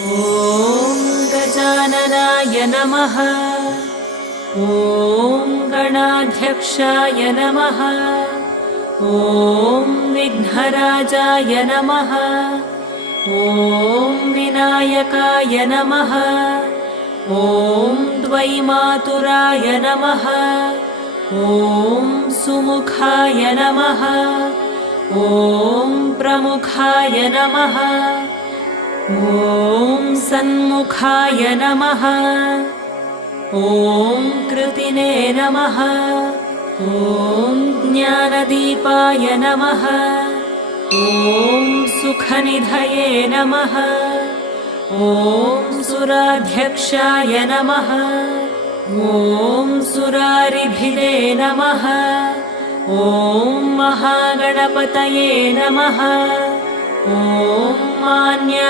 ॐ गजाननाय नमः। ॐ गणाध्यक्षाय नमः। ॐ विघ्नराजाय नमः। ॐ विनायकाय नमः। ॐ द्वैमातुराय नमः। ॐ सुमुखाय नमः। ॐ प्रमुखाय नमः। ॐ सन्मुखाय नमः। ॐ कृतिने नमः। ॐ ज्ञानदीपाय नमः। ॐ सुखनिधये नमः। ॐ सुराध्यक्षाय नमः। ॐ सुरारिभिदे नमः। ॐ महागणपतये नमः। ॐ मान्य